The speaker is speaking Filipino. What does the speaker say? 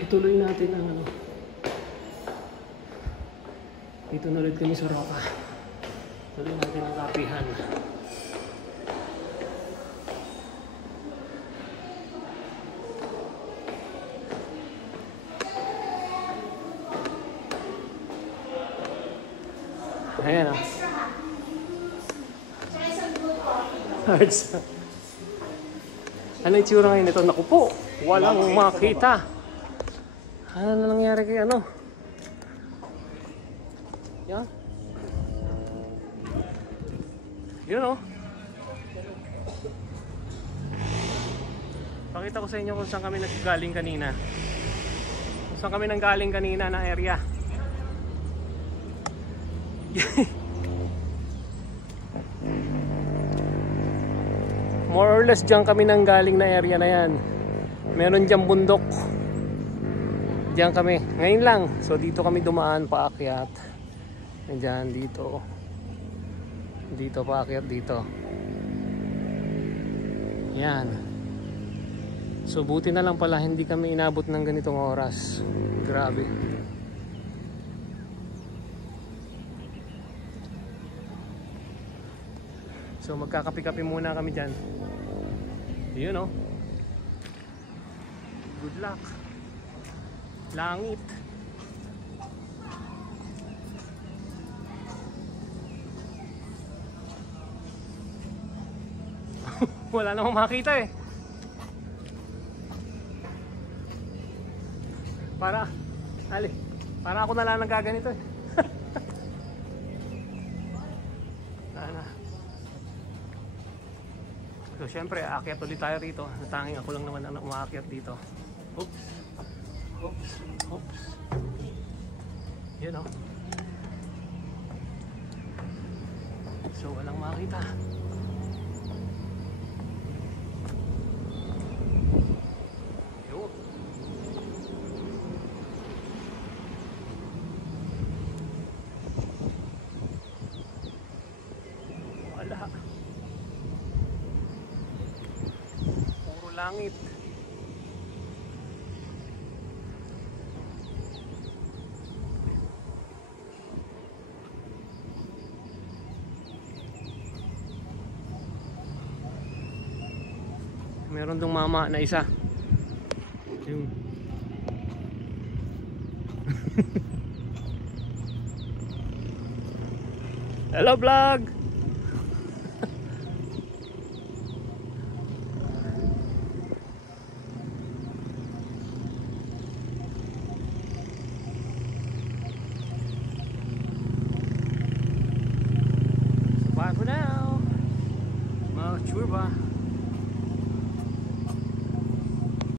Ituloy natin ang ano. Dito na ulit kami sa Roca. Tuloy natin ang kapihan. Ayan o. Ano yung tsura ngayon ito? Naku po, walang makita. Ano na nangyari kay ano? Yan. Yun o. Pakita ko sa inyo kung saan kami nanggaling kanina. Kung saan kami nanggaling kanina na area. More or less dyan kami nanggaling na area na yan. Meron dyan bundok. Diyan kami. Ngayon lang. So dito kami dumaan paakyat. Diyan dito. Dito paakyat dito. Yan. So buti na lang pala hindi kami inabot ng ganitong oras. Grabe. So magkakapi-kapi muna kami dyan. Yun o. Good luck. Langit. Wala namang makita eh. Para ako na lang nagaganito eh. So syempre aakyat ulit tayo rito. Natanging ako lang naman ang umaakyat dito. Oops. Oops. Oops. Yun o. So walang makita. Yun. Wala. Puro langit. Meron dong mama na isa. Yung hello vlog. Bye for now. Mga churba.